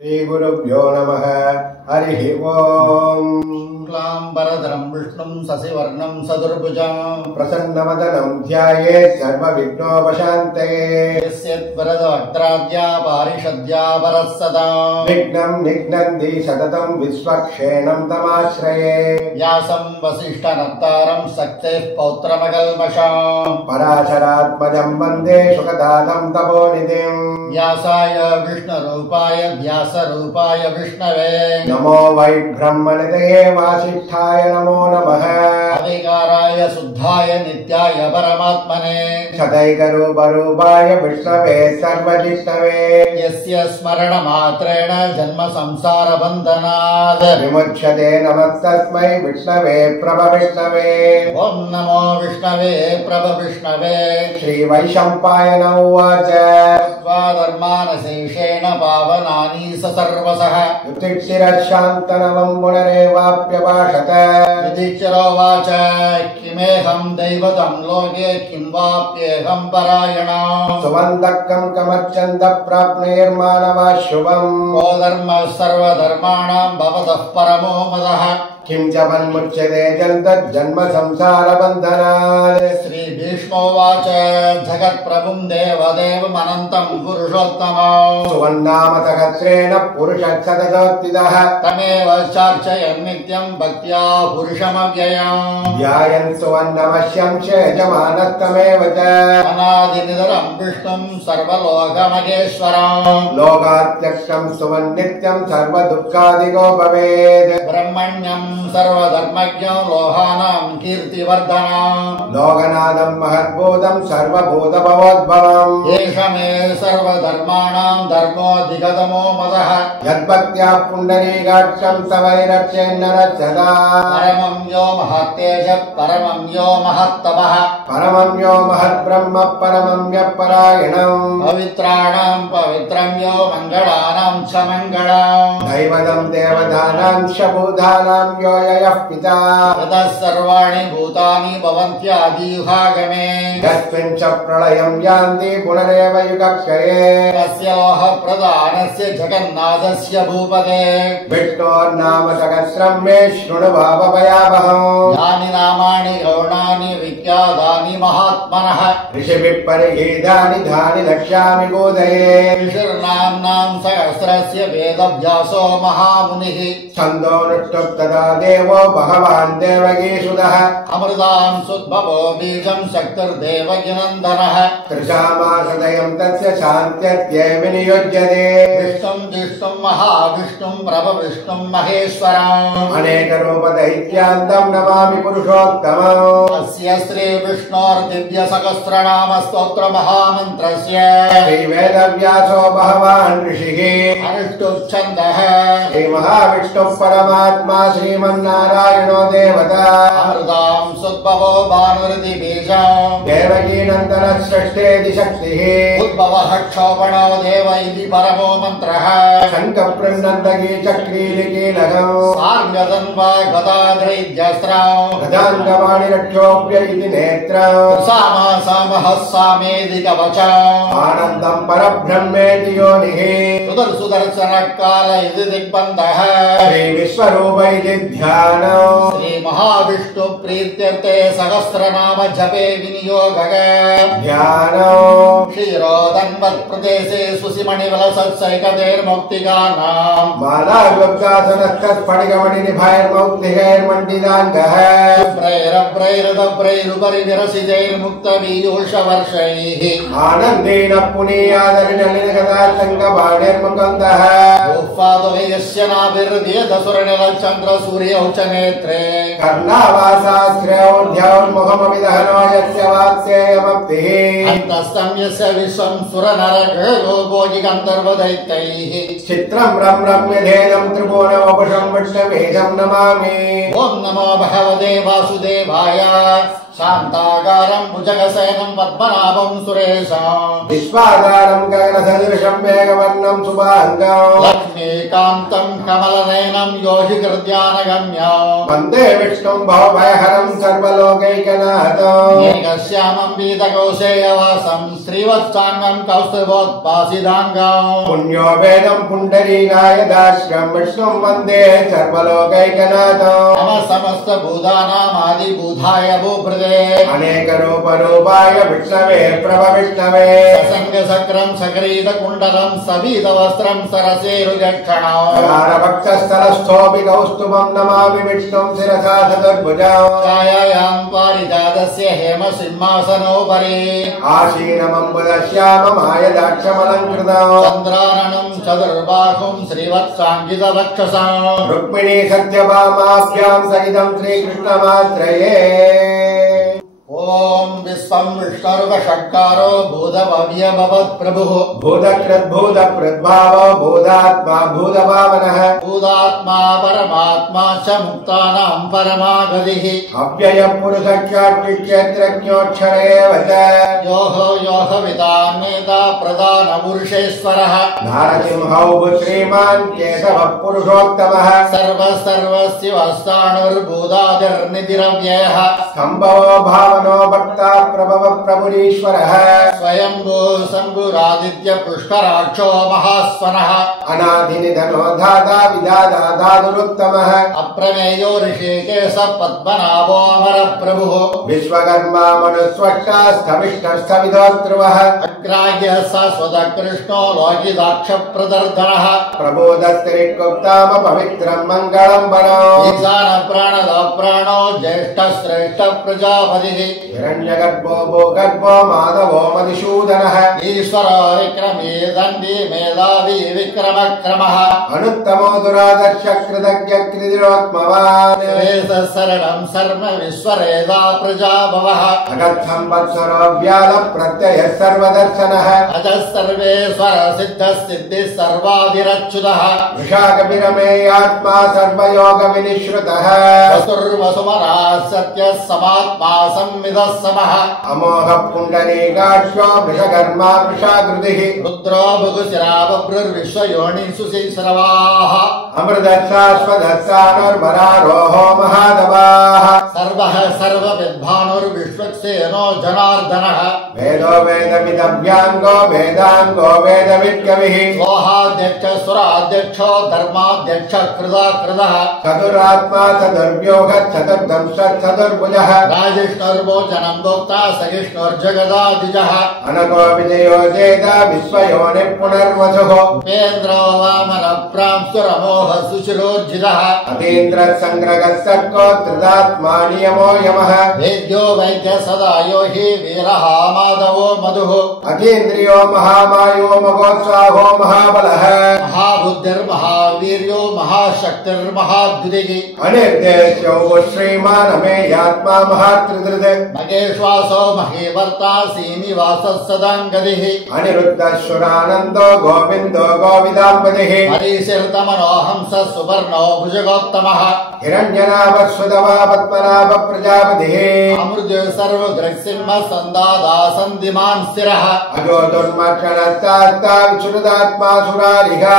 श्रीगुरुभ्यो नमः। हरिः ओम्। शुक्लाम्बरधरं विष्णुं शशिवर्णं सदुर्भुजं प्रसन्नवदनं ध्यायेत् सर्वविघ्नोपशान्तये। यस्यद्वरदवक्त्राद्या पारिषद्या परः सदा विघ्नं निघ्नन्ति सततं विश्वक्षेणं तमाश्रये। व्यासं वसिष्ठनप्तारं शक्तेः पौत्रमकल्मषाम् पराशरात्मजं वन्दे शुकदानं तपोनिधिम्। व्यासाय विष्णुरूपाय व्यासरूपाय विष्णवे नमो वै ब्रह्मनिधये वासिष्ठाय नमो नमः। अविकाराय शुद्धाय नित्याय परमात्मने सदैकरूपरूपाय विष्णवे सर्वजिष्णवे। यस्य स्मरणमात्रेण जन्म संसारबन्धनात् विमुच्यते नमस्तस्मै विष्णवे प्रभविष्णवे। ॐ नमो विष्णवे प्रभविष्णवे श्रीवैशम्पायन उवाच स्वाधर्मानशेषेण पावनानि स सर्वशः युधिष्ठिरशान्तनवं पुनरेवाप्यभाषत। युधिष्ठिरोवाच किमेहं दैवतं लोके किं वाप्येहं परायणः सुवन्दकं कमर्चन्द प्राप्नुर्मानवा शुभम्। को धर्मः सर्वधर्माणां भवतः परमो मदः किं च वन्मुच्यते जन्तज्जन्म संसारबन्धनात्। श्रीभीष्मोवाच जगत्प्रभुं देवदेवमनन्तं पुरुषोत्तमम् सुवन्नाम सहस्रेण पुरुषः सततोत्थितः। तमेव चार्चयन् नित्यं भक्त्या पुरुषमव्ययम् ध्यायन् सुवन्नमस्यं च यजमानस्तमेव च। अनादिनिधनं विष्णुं सर्वलोकमहेश्वरम् लोकात्यक्षं सुवन्नित्यं सर्वदुःखादिको भवेत्। ब्रह्मण्यं सर्वधर्मज्ञो लोहानां कीर्तिवर्धनम् लोकनाथं महद्भूतं सर्वभूतभवोद्भवम्। एष मे सर्वधर्माणां धर्मोऽधिगतमो मदः यद्भक्त्या पुण्डरीकाक्षं सवैरक्षेन्नरच्छदा। परमं यो महत्तेज परमं यो महत्तपः परमं यो महद्ब्रह्म परमं यः परायणम्। पवित्राणां पवित्रं यो मङ्गलानां च मङ्गलम् दैवतं देवतानां च भूतानां यो यः पिता। ततः सर्वाणि भूतानि भवन्त्यादियुहागमे यस्मिन् च प्रलयं यान्ति पुनरेव युगक्षये। तस्य लोहप्रधानस्य जगन्नाथस्य भूपते विष्णोर्नाम सहस्रं मे शृणु भावभयावहम्। यानि नामानि गौणानि विख्यातानि महात्मनः ऋषिभिः परिगीतानि धानि लक्ष्यामि बोधये। ऋषिर्नाम्नां सहस्रस्य वेदव्यासो महामुनिः छन्दोऽनुष्टुप् तदा देवो भगवान् देवगीसुतः। अमृतां सुद्भवो बीजं शक्तिर्देवकीनन्दनः त्रिशामासदयं तस्य शान्त्यत्यै विनियुज्यते। विष्णुं जिष्णुं महाविष्णुं प्रभविष्णुं महेश्वरम् अनेकरूपदैत्यान्तं नमामि पुरुषोत्तमम्। अस्य श्रीविष्णोर्दिव्यसहस्रनाम स्तोत्रमहामन्त्रस्य श्रीवेदव्यासो भगवान् ऋषिः। अनुष्टुप्छन्दः श्रीमहाविष्णुः परमात्मा श्रीमन्नारायणो देवता। अमृतां सुद्भवो भानुरिति बीजम् देवकीनन्दनः सृष्टेति शक्तिः। उद्भवः क्षोभणो देव इति परमो मन्त्रः शङ्खपृन्नन्दकी चक्रीलिकीलकम्। सार्गदन्वा गदाद्रैद्यस्त्रम् गदाङ्गवाणिरक्षोभ्य इति नेत्रम्। सामासामः सामेदि कवचम् आनन्दं परब्रह्मेति योनिः। सुदर्शनकाल इति दिग्बन्धः श्रीविश्वरूप इति ध्यानम्। श्रीमहाविष्णु प्रीत्यर्थे सहस्रनाम जपे विनियोगः ध्यानम्। क्षीरोदन्वत्प्रदेशे सुसिमणिवलसत्सैकतेर्मौक्तिकानाम् मालाव्यक्तासनस्तत्फटिकमणिनिभैर्मौक्तिकैर्मण्डिताङ्गः। शुभ्रैरभ्रैरदभ्रैरुपरि विरसितैर्मुक्तपीयूषवर्षैः आनन्देन पुनीयादरिनलिनगताशङ्कबाणैर्मुकुन्दः। गोपादवयस्य नाभिर्दियदसुरनिलचन्द्रसूर्यौ च नेत्रे कर्णावासाश्रयोऽध्यामुखमभिदहनो यस्य वाक्येयमप्तिः। अन्तस्तं यस्य विश्वं सुरनरगोगोगि गन्धर्वदैत्यैः चित्रं रम्यधेनं त्रिभुवनवपुषं विष्णुवेदं नमामि। ॐ नमो भगवते वासुदेवाय शान्ताकारं भुजगशयनं पद्मनाभं सुरेशम् विश्वाधारं गगनसदृशं मेघवर्णं शुभाङ्गम्। लक्ष्मीकान्तं कमलनयनं योगिकृत्यानगम्यो वन्दे विष्णुं भवभयहरं सर्वलोकैकनाथम् मेघश्यामं पीतकौशेयवासं श्रीवत्साङ्गं कौस्तुभोत्पासिदाङ्गम् पुण्यो वेदं पुण्डरीकाय दास्यं विष्णुं वन्दे सर्वलोकैकनाथम् नमः समस्तभूतानामादिभूताय भूभृते अनेकरूपरूपाय विष्णवे प्रभविष्णवे सङ्गसक्रं सकरीतकुण्डलं सबीतवस्त्रं सरसेरुजक्षणम् भक्तस्थलस्थोऽपि कौस्तुभं नमामि विष्णुं शिरसा चतुर्भुजाम् कायायां पारिजातस्य हेमसिंहासनोपरि आसीनमम्बुदश्याममायदाक्षमलङ्कृतम् चन्द्राननं चतुर्बाहुं श्रीवत्साङ्गितवक्षसाम् रुक्मिणी सत्यभामाभ्यां सहितं श्रीकृष्णमात्रये ॐ विश्वं विष्णुर्वषट्कारो भूतभव्यभवत्प्रभुः भूतकृद्भूतप्रद्भावो भूतात्मा भूतभावनः भूतात्मा परमात्मा च मुक्तानां परमागतिः अव्ययपुरुषक्षेत्रज्ञोऽक्षर एव च योः विदान्नेता प्रधानपुरुषेश्वरः नारसिंहौ श्रीमान् केशवः पुरुषोत्तमः सर्वस्ताणुर्भूतादिर्निधिरव्ययः सम्भवो भावनो भक्ता प्रभव प्रभुरीश्वरः स्वयंभू शम्भुरादित्य पुष्कराक्षो महास्वनः अनादिनिधनो धाता विधाता धातुरुत्तमः अप्रमेयो ऋषिकेश पद्मनाभो अमरप्रभुः विश्वकर्मा मनुस्वष्टा स्थविष्ठस्थविधोऽध्रुवः अग्राह्यः शाश्वतकृष्णो लोकिताक्षप्रदर्दनः प्रबोधस्त्रिगुप्ताम पवित्रं मङ्गलं वरो प्राणो ज्येष्ठश्रेष्ठ प्रजापतिः हिरण्यगर्भो भूगर्भो माधवो मधुसूदनः ईश्वरो विक्रमे दण्डी मेधावी विक्रमक्रमः अनुत्तमो दुरादर्श कृतज्ञ कृतिरोत्मवान् शरणं सर्व विश्वरेदा प्रजाभवः अगत्थं वत्सरो व्याल प्रत्ययः सर्वदर्शनः अजः सर्वेश्वर सिद्धः सिद्धिः सर्वाधिरच्युतः विशाखविरमेयात्मा सर्वयोग विनिश्रुतः वसुर्वसुमरा सत्यः समात्मा संविदः समः अमोघ पुण्डरीकाक्षो वृषकर्मा वृषाकृतिः रुद्रो भुगुशिरा बभ्रुर्विश्वयोनिषु श्रीश्रवाः अमृतशाश्वतस्सानुर्वरारोहो महादवाः सर्वः सर्वविद्भानुर्विश्वक्सेनो जनार्दनः वेदो वेदविदव्याङ्गो वेदाङ्गो वेदविद्कविः सोहाध्यक्ष सुराध्यक्षो धर्माध्यक्ष कृतः चतुरात्मा चतुर्व्योः चतुर्दंश चतुर्भुजः राजिष्णुर्भोजनं भोक्ता सहिष्णुर्जगदादिजः अनको विजयो चेत विश्वयोनिः पुनर्वसुः उपेन्द्रो वामन प्रांसुरमोह सुशिरोज्जितः अतीन्द्रः सङ्ग्रहः सर्गो त्रिदात्मा नियमो यमः वेद्यो वैद्य सदा यो हि वीरः माधवो मधुः अतीन्द्रियो महामायो महोत्साहो महाबलः महाबुद्धिर्महावीर्यो महाशक्तिर्महाद्युतिः अनिर्देश्यो श्रीमानमेयात्मा महात्रिधृत् महेश्वासो महीवर्ता श्रीनिवासः सदाङ्गतिः अनिरुद्धशुरानन्दो गोविन्दो गोविदाम्बतिः हरिशिर्तमनोहंस सुवर्णो भुजगोत्तमः हिरण्यनाभस्वदवा पद्मनाभ प्रजापतिः अमृतो सर्वग्रसिंह सन्दादा सन्धिमान् स्थिरः अजो दुर्मक्षणस्तास्ता विश्रुतात्मा सुरारिहा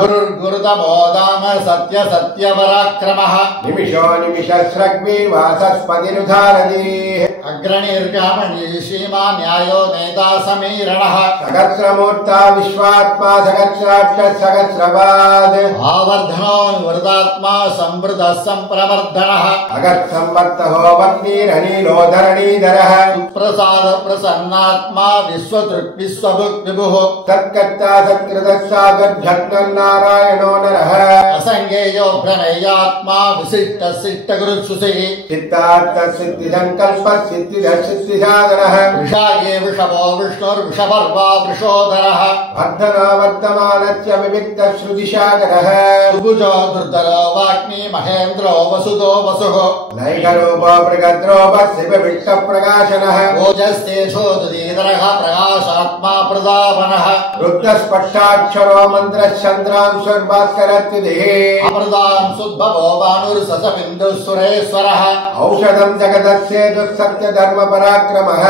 गुरुर्गुरुतमो दाम सत्य सत्यपराक्रमः निमिषो निमिषस्रग्वी वाचस्पतिरुधारतीः अग्रणीर्गामणी श्रीमान् न्यायो नेता समीरणः सहस्रमूर्ता विश्वात्मा सहस्राक्ष सहस्रपाद आवर्धनो वृदात्मा संवृतः सम्प्रवर्धनः अगत्संवर्तहो वह्निरनीलो धरणीधरः प्रसाद प्रसन्नात्मा विश्वदृक् विश्वभुक् विभुः सत्कर्ता सत्कृतस्सागर्भक्तन्नारायणो नरः असङ्गेयो प्रमेयात्मा विशिष्ट शिष्टगुरुसुषिः चित्तार्थसिद्धिसङ्कल्प सिद्धिदसिद्धिसाधनः वृषाये वृषभो विष्णुर्वृषभर्वा वृषोदरः वर्धना वर्तमानस्य विविक्तश्रुतिसागरः सुभुजो दुर्धरो वाग्मी महेन्द्रो वसुदो वसुः नैकरूपो मृगद्रोपस्य विविक्तप्रकाशनः ओजस्तेजोदुदीधरः प्रकाशात्मा प्रदापनः रुद्रस्पष्टाक्षरो मन्त्रश्चन्द्रांशुर्भास्करत्युदे अमृतां सुद्भवो भानुर्ससबिन्दुः सुरेश्वरः औषधं जगदस्येतुः सत्यधर्मपराक्रमः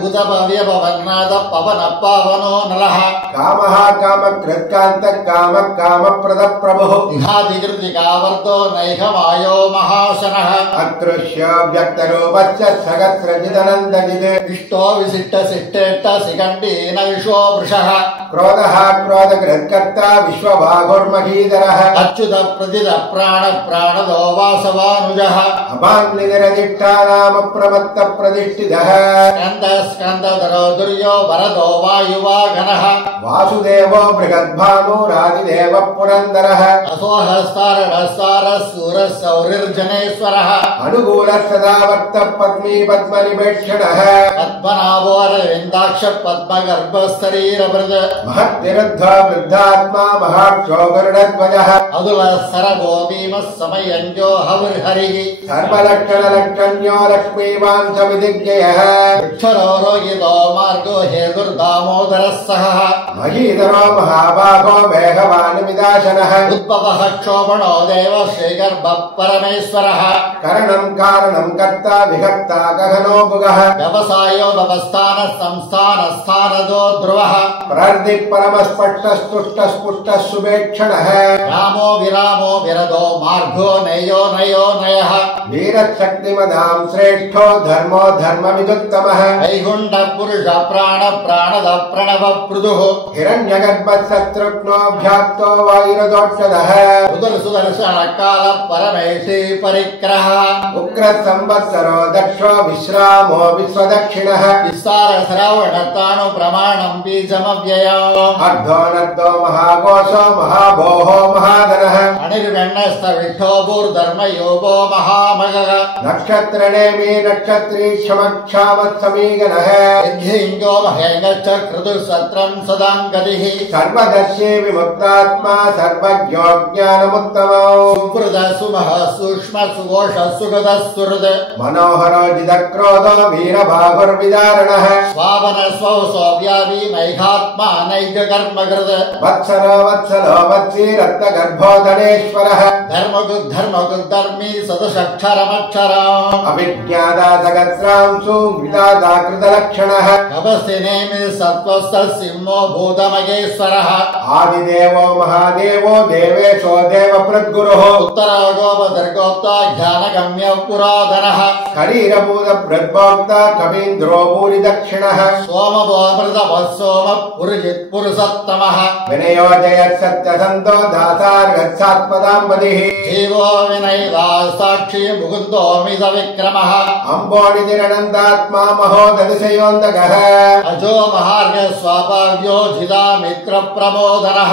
भूतभव्यपवर्णादः पवनः पावनो नलः कामः कामकृत्कान्तः कामः कामप्रदप्रभुः इहादिकृतिकावर्तो नैहमायो महाशनः अदृश्य व्यक्तरूपस्य सहस्रजिदनन्दजित् इष्टो विशिष्टशिष्टेष्ट शिखण्डीन विश्वो वृषः क्रोधः क्रोधकृत्कर्ता विश्वभागुर्महीधरः अच्युत प्रदिद प्राण प्राणदो वासवानुजः अभान्निरधिष्ठानाम प्रमत्त प्रतिष्ठितः स्कन्द स्कन्दधरो दुर्यो वरदो वायुवागनः वासुदेवो बृहद्भानुरादिदेवः पुरन्दरः असोहस्तारणस्तारः सूरः सौरिर्जनेश्वरः अनुकूलः सदा वर्तः पद्मी पद्मनिवेक्षणः पद्मनाभो अरविन्दाक्ष पद्मगर्भशरीरभृत् महद्विरुद्धो वृद्धात्मा महाक्षो गरुडध्वजः अदुलः सरगो भीमः समयञ्जो हविर्हरिः सर्वलक्षणलक्षण्यो लक्ष्मीवान् च विदिग्जयः वृक्षरो रोगितो मार्गो हेतुर्दामोदरः सहः महीधरो महाबाहो मेघवानुविदाशनः उद्भवः क्षोभणो देव श्रीगर्भः परमेश्वरः करणं कारणं कर्ता विहक्ता गहनो गुगः व्यवसायो व्यवस्थानः संस्थानः स्थानदो ध्रुवः प्रर्दि परमस्पष्टस्तुष्टस्पुष्टः सुवेक्षणः रामो विरामो विरदो मार्गो नयो नयो नयः वीरशक्तिमदां श्रेष्ठो धर्मो धर्मविदुत्तमः वैकुण्ठ पुरुष प्राण प्राणद प्रणव पृदुः हिरण्यगर्भः शत्रुघ्नोऽभ्याप्तो वायुरदोक्षदः सुदर्शुदर्शन काल परमेशी परिग्रहः उग्रः संवत्सरो दक्षो विश्रामो विश्वदक्षिणः विस्तार श्रावणतानु प्रमाणं बीजमव्ययो अर्धोनर्धो महाकोशो महाभोः महाधनः अनिर्गण्यस्तविष्ठो भूर्धर्मयोगो महामगः नक्षत्रनेमि नक्षत्री क्षमक्षामत्समीगणः विघ्निङ्गो भयङ्गच्च कृतुसत्रं सदाङ्गतिः सर्वदर्शी विमुक्तात्मा सर्वज्ञो ज्ञानमुत्तमो सुहृद सुमः सूक्ष्म सुघोष सुगद सुहृद मनोहरो जिदक्रोधो वीरभागुर्विदारणः स्वावन स्वौ सौव्यावी नैघात्मा नैघकर्मकृत वत्सरो वत्सलो वत्सी रत्नगर्भो धनेश्वरः धर्मगुद्धर्मी सदशक्षरमक्षरम् अभिज्ञाता सहस्रांशु विदाता कृतलक्षणः कपस्तिनेमि सत्त्वस्य सिंहो भूतमगेश्वरः आदिदेवो महादेवो देवेशो देवप्रद्गुरुः उत्तरो गोपदर्गोक्ता ज्ञानगम्य पुरातनः शरीरभूत प्रद्भोक्ता कवीन्द्रो भूरि दक्षिणः सोमभोमृतपः सोम पुरुजित् पुरुषोत्तमः विनयो जयत् सत्यसन्तो दासार्गच्छात्पदाम्बदिः जीवो विनयिता साक्षी मुकुन्दोऽमित विक्रमः अम्बोनिधिरनन्दात्मा महोदधिशयोऽन्तकः अजो महार्ग स्वाभाव्यो जिदा मित्र प्रमोदनः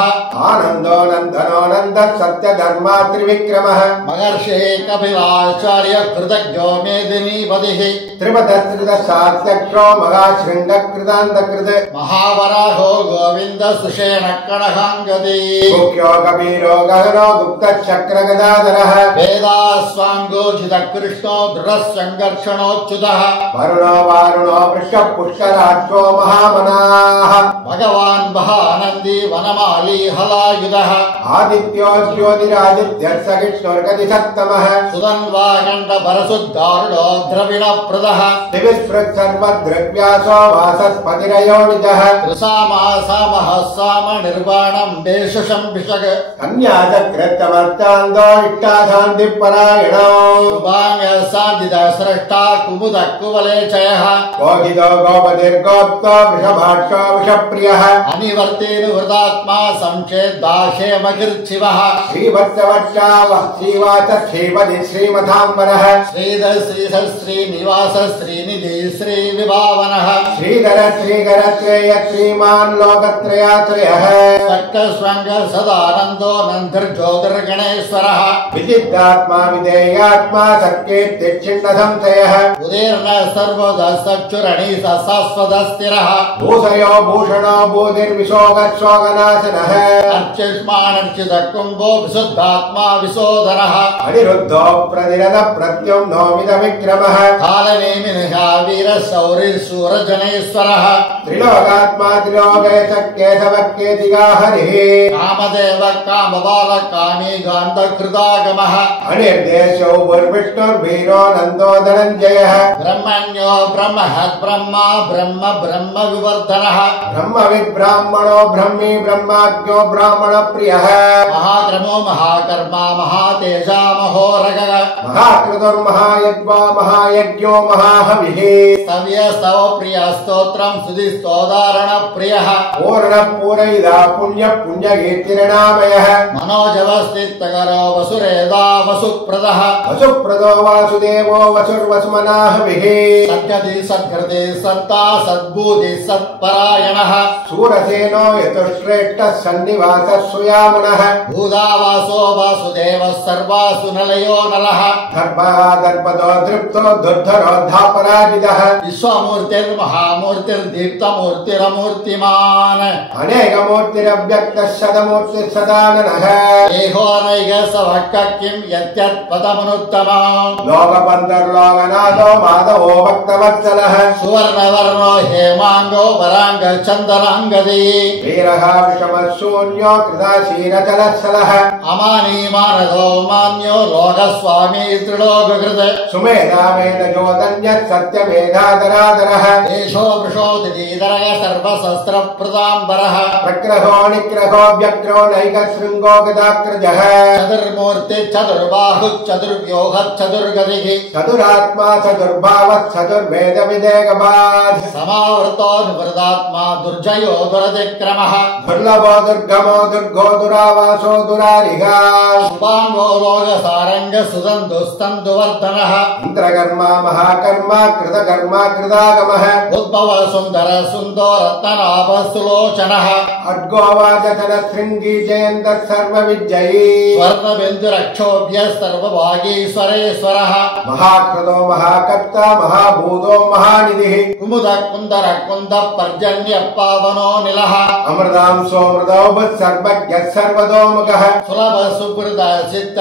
आनन्दो नन्दनो नन्दः सत्यधर्मा त्रिविक्रमः महर्षि कपिलाचार्य कृतज्ञो मेदिनीपतिः त्रिपदस्त्रिदशात्यक्षो महाशृङ्गकृतान्तकृत् महावराहो गोविन्द सुषेण कणहाङ्गदी मुख्यो कबीरो गहनो गुप्तचक्रगदाधरः वेदास्वाङ्गोचित कृष्णो दृढः सङ्घर्षणोच्युतः वरुणो वारुणो वृषः पुष्कराक्षो महामनाः भगवान् महानन्दी वनमाली हलायुधः आदित्यो ज्योतिरादित्यः सहिष्णुर्गतिसत्तमः सुदन्वागण्ड परशुद्धारुणो द्रविणप्रदः दिविस्पृक् सर्वद्रव्यासो वासस्पतिरयोनिजः कृसामासामः साम निर्वाणम् देशशम्भिषक् कन्याचक्रतमर्चान्दो इष्टाशान्तिपरायणो शुभाङ्ग साधित स्रष्टा कुमुद कुवलेचयः कोकितो गोपतिर्गोप्तो वृषभाक्षो वृषप्रियः अनिवर्तेनुवृतात्मा संक्षेदाशेमकृच्छिवः श्रीवत्सवक्षावः श्रीवाच श्रीपति श्रीमथाम्बरः श्रीधर श्रीधर श्रीनिवास श्रीनिधि श्रीविभावनः श्रीधर श्रीकरत्रेय श्रीमान् लोकत्रयाश्रयः सक्कस्वङ्ग सदानन्दो नन्दिर्ज्योतिर्गणेश्वरः विचित्रात्मा विधेयात्मा सत्कीर्तिच्छिन्नसंशयः उदीर्ण सर्वदा सक्षुरणि शाश्वत स्थिरः भूषयो भूषणो भूतिर्विशोगशोगनाशनः अर्चिष्माणर्चित कुम्भो विशुद्धात्मा विशोधनः अनिरुद्धो प्रतिरथ प्रत्युम्नो विक्रमः कालनेमिनिहा वीर शौरि शूरजनेश्वरः त्रिलोकात्मा त्रिलोकेश केशव केतिका हरिः कामदेव कामबाल स्वामी गान्धकृतागमः अनिर्देशो विष्णुर्वीरो नन्दो धनञ्जयः ब्रह्मण्यो ब्रह्महत् ब्रह्मा ब्रह्म ब्रह्म विवर्धनः ब्रह्मविद् ब्राह्मणो ब्रह्मी ब्रह्माज्ञो ब्राह्मण प्रियः महाक्रमो महाकर्मा महातेजा महोरगः महाकृतुर्महायज्ञो महायज्ञो महाहविः स्तव्य स्तव प्रिय स्तोत्रं सुधि स्तोदारण प्रियः पूर्ण पूरयिदा पुण्य पुण्यकीर्तिर्नामयः मनोजवस्तित्तकरो वसुरेदा वसुप्रदः वसुप्रदो वासुदेवो वसुर्वसुमनाहविः सद्गति सद्घृति सत्ता सद्बुद्धि सत्परायणः सूरसेनो यतुश्रेष्ठः सन्निवासः सुयामुनः भूदावासो वासुदेवः सर्वासु नलयो नलः दर्पदो दृप्तो दुर्धरोद्धापराजितः विश्वमूर्तिर्महामूर्तिर्दीप्तमूर्तिरमूर्तिमान् अनेकमूर्तिरव्यक्तः सदमूर्तिः सदाननः देहोनैक सवक्क किं यत्यत् पदमनुत्तमम् लोकबन्धुर्लोकनाथो माधवो भक्तवत्सलः सुवर्णवर्णो हेमाङ्गो वराङ्ग चन्दनाङ्गदी वीरः विषमः शून्यो कृताशीरचलत्सलः अमानी मानदो मान्यो लोकस्वामी त्रिलोककृत सुमेधामेधजोदन्यः सत्यमेधादरादरः देशो वृषो दिदीधरः सर्वशस्त्रप्रदाम्बरः प्रग्रहो निग्रहो व्यग्रो नैकशृङ्गो गदाग्रजः चतुर्मूर्ति चतुर्बाहु चतुर्व्योह चतुर्गतिः चतुरात्मा चतुर्भावः चतुर्वेदविदेकबाध समावृतो निवृतात्मा दुर्जयो दुरतिक्रमः दुर्लभो दुर्गमो दुर्गो दुरावासो दुरारिगा शुभाङ्गो लोकसारङ्ग सुदन्तुस्तन्तुवर्धनः इन्द्रकर्मा महाकर्मा कृतकर्मा कृतागमः उद्भव सुन्दर सुन्दो रत्ननाभ सुलोचनः अड्गोवाचन शृङ्गी जयन्तः सर्वविजयी स्वर्णबिन्दुरक्षोभ्य सर्वभागीश्वरेश्वरः महाकृतो महाकर्ता महाभूतो महानिधिः कुमुद कुन्दर कुन्द पर्जन्य पावनो निलः अमृतांसोऽमृतौभः सर्वज्ञः सर्वतोमुखः सुलभ सुकृत सिद्ध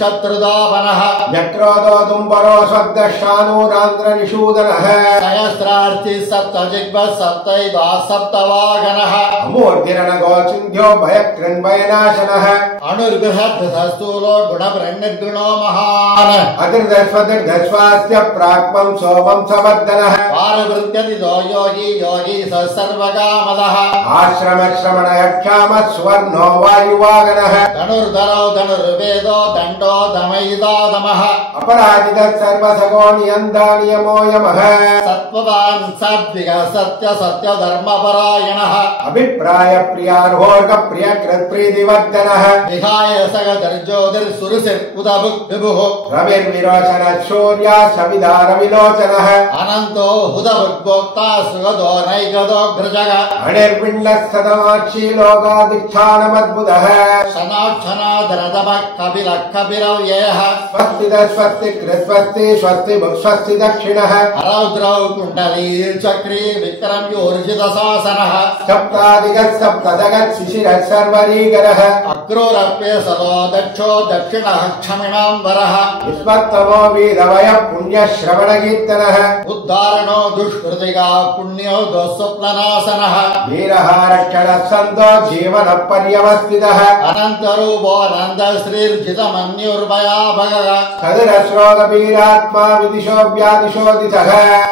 चतुर्धावनः व्यक्रोधो दुम्बरो स्वग्दशानूरान्ध्रनिषूदनः सहस्रार्थी सप्तजिह्व सप्तैवा सप्तवागनः अमूर्तिरणगो सिन्ध्यो भयकृन्भयनाशनः अणुर्गृहस्थूलो गुणब्रह्मगुणो महान् अतिर्धस्वतिर्धस्वास्य प्राक्पं सोमं सवर्धनः पारवृत्यदिदो योगी योगी स सर्वकामदः आश्रमश्रमणयक्षामः सुवर्णो वायुवागनः धनुर्धरौ धनुर्वेदो दण्डो दमयिदादमः अपराजितः सर्वसगो नियन्ता नियमो यमः सत्त्ववान् सात्विक सत्य सत्य धर्मपरायणः अभिप्राय प्रियार्होर्ग प्रियकृत्प्रीतिवर्धनः विहाय सगदर्जोदर्सुरसिर्उदभुक् विभुः रविर्विरोचन शौर्या सविदारविलोचनः अनन्तो हुदभुग्भोक्ता सुगदो नैगदो घृजग अणिर्पिण्डः सदमाक्षी लोकाधिष्ठानमद्भुतः शनाक्षनाधरतमः कपिलः कपिरव्ययः स्वस्तितः स्वस्ति कृस्वस्ति स्वस्ति भुक्स्वस्ति दक्षिणः रौद्रौ कुण्डलीर्चक्री विक्रम्योर्जितशासनः सप्ताधिकः सप्तदगत् शिशिरः सर्वरीकरः अक्रूरप्ये सदो दक्षो दक्षिणः क्षमिणाम्बरः विस्मत्तमो वीरवयः पुण्यश्रवणकीर्तनः उद्धारणो दुष्कृतिका पुण्यो दोस्वप्ननाशनः वीरः रक्षणः सन्तो जीवनः पर्यवस्थितः अनन्तरूपो नन्द श्रीर्जितमन्युर्मया भगः सदरश्रोगवीरात्मा विदिशो व्यादिशोदितः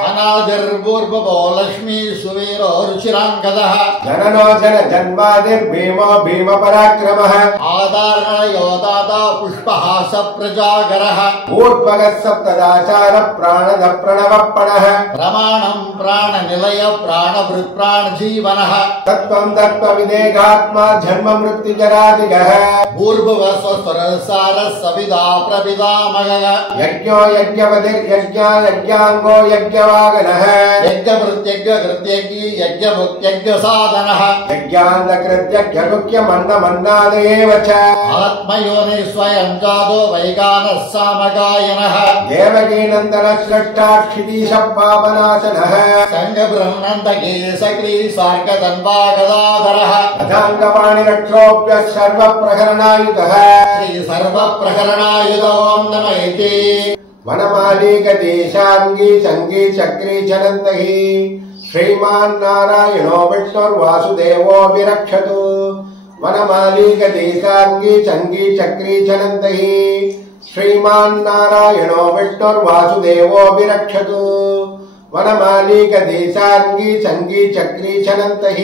अनादिर्पूर्वपो लक्ष्मी सुवीरो रुचिराङ्गदः जननो जन जन्मादिर्भीमो भीमपराक्रमः आधारण योदाता पुष्पहास प्रजागरः ऊर्ध्वगः सप्तदाचार प्राणद प्रणवप्पणः प्रमाणं प्राणनिलय प्राणभृत् प्राणजीवनः तत्त्वं तत्त्वविदेहात्मा जन्म मृत्युजरादिगः पूर्वस्वस्वरसार सविदा प्रपितामगः यज्ञो यज्ञपतिर्यज्ञा यज्ञाङ्गो यज्ञवागनः यज्ञभृत्यज्ञकृत्यज्ञी यज्ञभुक्त्यज्ञसाधनः यज्ञान्तकृत्यज्ञमुख्यमन्नमन्नादेव च आत्मयोनि स्वयं जातो वैगानः सामगायनः देवकीनन्दन स्रष्टा क्षितीशः पापनाशनः सङ्गबृह्नन्दके सक्री सार्कतन्वागदाधरः अथाङ्गपाणिरक्षोभ्यः सर्वप्रकरणायुधः श्री सर्वप्रकरणायुधो नमयति वनमाली गतीशाङ्गी सङ्गी चक्री चनन्तही श्रीमान् नारायणो विष्णुर्वासुदेवो विरक्षतु वनमालीकदेशाङ्गी चङ्गी चक्री चलन्तैः श्रीमान्नारायणो विष्णुर्वासुदेवोऽभिरक्षतु वनमालीकदेशाङ्गी चङ्गी चक्री चलन्तैः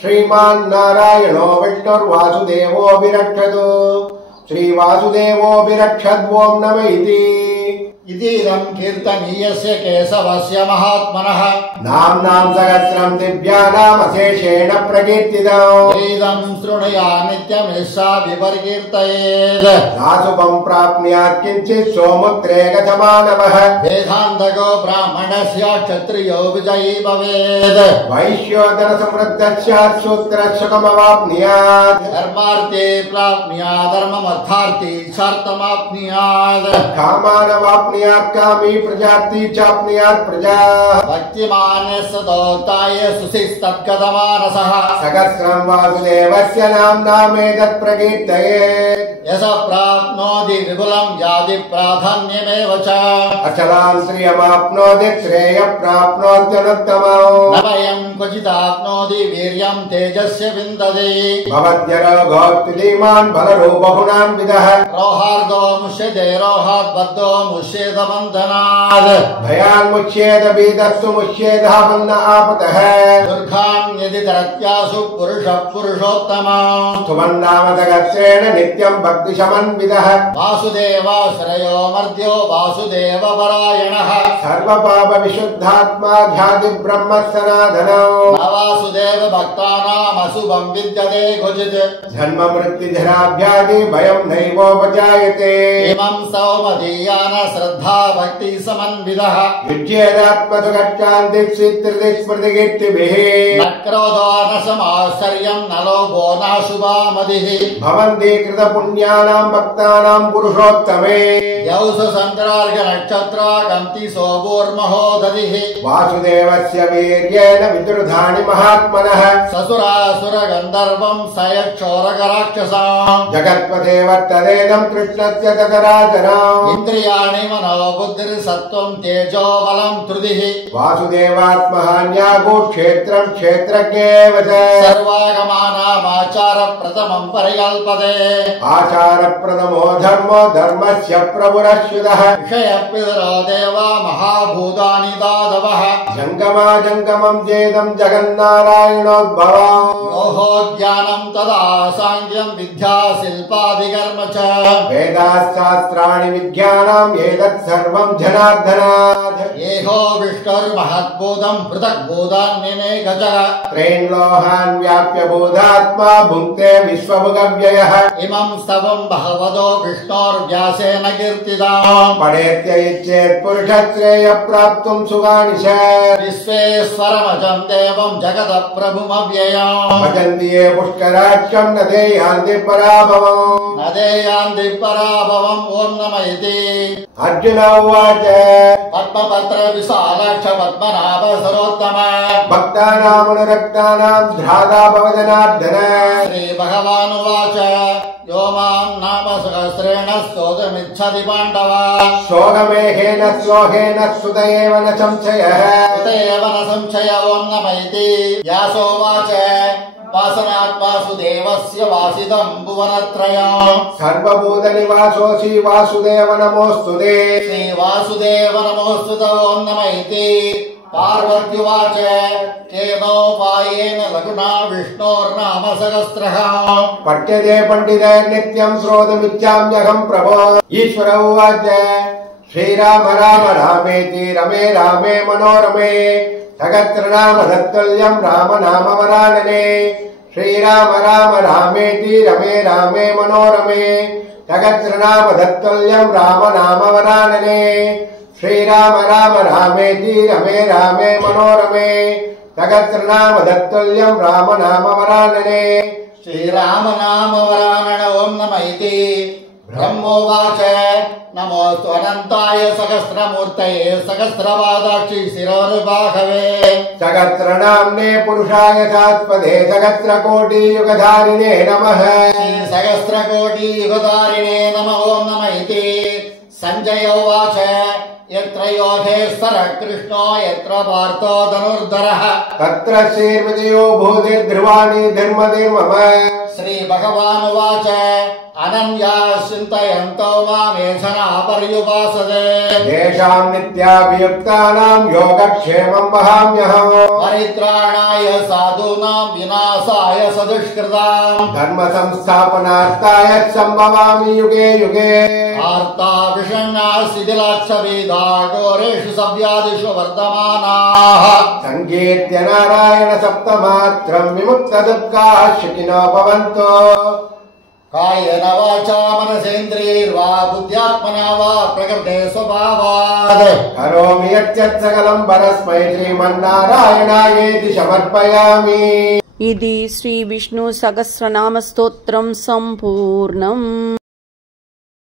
श्रीमान्नारायणो विष्णुर्वासुदेवोऽभिरक्षतु श्रीवासुदेवोऽभिरक्षद्वों नम इति इदं कीर्तनीयस्य केशवस्य महात्मनः नाम्नां सहस्रं दिव्यानामशेषेण प्रकीर्तितम् इदं शृणुया नित्यमिषा विपर्कीर्तयेत् नासुपं प्राप्नुयात् किञ्चित् सोमुत्रे गतमानवः वेदान्तको ब्राह्मणस्य क्षत्रियो विजयी भवेत् वैश्योदरसमृद्धस्य सूत्रशुकमवाप्नुयात् धर्मार्थे प्राप्नुयात् धर्ममर्थार्थे सार्थमाप्नुयात् कामानवाप्नुयात् कामी प्रजाति चाप्नुयात् प्रजा भक्तिमान् सदोक्ताय सुशिस्तद्गतमानसः सहस्रं वासुदेवस्य नाम्नामेतत् प्रकीर्तयेत् यश प्राप्नोति विपुलं याति प्राधान्यमेव च अचलां श्रियमाप्नोति श्रेय प्राप्नोत्यनुत्तमम् न वयं क्वचिदाप्नोति वीर्यं तेजस्य विन्दति भवद्यरोगोत्तिमान् बलरूपगुणान्विदः रोहार्दो मुष्यते रोहात् बद्धो मुष्येत बन्धनात् भयान्मुच्येत बीतस्तु मुच्येदापन्न आपतः दुर्गान् यदि धरत्यासु पुरुषः पुरुषोत्तमः स्तुवन्नाम सहस्रेण नित्यं भक्तिशमन्विदः वासुदेवाश्रयो मर्त्यो वासुदेवपरायणः सर्वपापविशुद्धात्मा ध्याति ब्रह्म सनातनौ न वासुदेव भक्तानाम् अशुभं विद्यते क्वचित् जन्म मृत्युधराभ्यादि भयं नैवोपजायते इमं सौमदीयान श्रद्धा भक्ति समन्वितः युज्येदात्मसुखशान्तिस्मृतिकीर्तिभिः न क्रोधो न समाश्चर्यं न लोभो नाशुभा मदिः भवन्ति कृतपुण्यानां भक्तानां पुरुषोत्तमे यौष सन्द्रार्घ नक्षत्रा गन्ति सोऽपूर्महोदधिः वासुदेवस्य वीर्येण विदुर्धानि महात्मनः ससुरासुर गन्धर्वं सयक्षोरकराक्षसाम् जगत्पथे वर्तदेदं कृष्णस्य तदराजनम् इन्द्रियाणि मनो बुद्धिर्सत्त्वं तेजो बलं त्रुधिः वासुदेवात्महान्यागो क्षेत्रं क्षेत्रज्ञेव च सर्वागमानामाचार प्रथमं परिकल्पते आचारप्रथमो धर्मो धर्मस्य प्रभुरश्युतः विषयपितरो देवा महाभूतानि दादवः जङ्गमा जङ्गमं चेदं जगन्नारायणोद्भवम् योहो ज्ञानं तदा साङ्ख्यं विद्या शिल्पादिकर्म च वेदाशास्त्राणि विज्ञानम् एतत् सर्वं जनार्दनात् येहो विष्णुर्महद्भूतं पृथग्भूतान्यनेक च त्रीन् लोहान् व्याप्य बोधात्मा भुङ्क्ते विश्वभुगव्ययः इमं स्तवं भगवतो विष्णोर्व्यासेन कीर्तिताम् पठेत्य इच्छेत् पुरुषश्रेय प्राप्तुं सुगानि च विश्वेश्वरमजं देवं जगतः प्रभुमव्ययम् भजन्ति ये पुष्कराक्षं न ते यान्ति पराभवम् न देयान्ति पराभवम् ॐ नम इति अर्जुन उवाच पद्मपत्र विशालाक्ष पद्मनाभ सरोत्तम भक्तानामनुरक्तानां ध्याता भव जनार्दन श्रीभगवानुवाच यो मां नाम सहस्रेण स्तोतुमिच्छति पाण्डव शोकमेहेन श्लोकेन सुत एव न संशयः उत एव न संशय ॐ नम इति व्यासोवाच वासनात् वासुदेवस्य वासितं भुवनत्रयम् सर्वभूतनिवासोऽसि वासुदेव नमोऽस्तुते श्रीवासुदेव नमोऽस्तुते ॐ नम इति पार्वत्युवाच केनोपायेन लघुना विष्णोर्नाम सहस्रः पठ्यते पण्डितैर्नित्यं श्रोतुमिच्छाम्यहं प्रभो ईश्वर उवाच श्रीराम राम रामेति रमे रामे मनोरमे सहस्रनाम तत्तुल्यं राम नाम वरानने श्रीराम राम रामेति रमे रामे मनोरमे सहस्रनाम तत्तुल्यं राम नाम वरानने श्रीराम राम रामेति रमे रामे मनोरमे सहस्रनाम तत्तुल्यं राम नाम वरानने श्रीराम नाम वरानन ॐ नम इति ब्रह्मोवाच नमोऽस्तु अनन्ताय सहस्रमूर्तये सहस्रपादाक्षि शिरोर्बाहवे सहस्रनाम्ने पुरुषाय शाश्वते सहस्रकोटियुगधारिणे नमः सहस्रकोटियुगधारिणे नमः ॐ नम इति सञ्जय उवाच यत्र योगेश्वरः कृष्णो यत्र पार्थो धनुर्धरः तत्र श्रीर्विजयो भूतिर्ध्रुवाणि धर्मधिर्मम श्रीभगवानुवाच अनन्या चिन्तयन्तो मामेशना पर्युपासते येषां नित्याभियुक्तानां योगक्षेमं वहाम्यहम् परित्राणाय साधूनां विनाशाय सदुष्कृताम् धर्म संस्थापनार्थाय संभवामि युगे युगे आर्ता विषण्णा शिथिलाच्छवेदा घोरेषु सव्यादिषु वर्धमानाः संकीर्त्य नारायण सप्तमात्रं विमुक्तदुःखाः सुखिनो भवन्तु कायेन वाचा मनसेन्द्रियैर्वा बुद्ध्यात्मना वा प्रकृते स्वभावात् करोमि यच्चत् सकलं परस्मै श्रीमन्नारायणायेति समर्पयामि। ఇది శ్రీ విష్ణు సహస్రనామ స్తోత్రం సంపూర్ణం।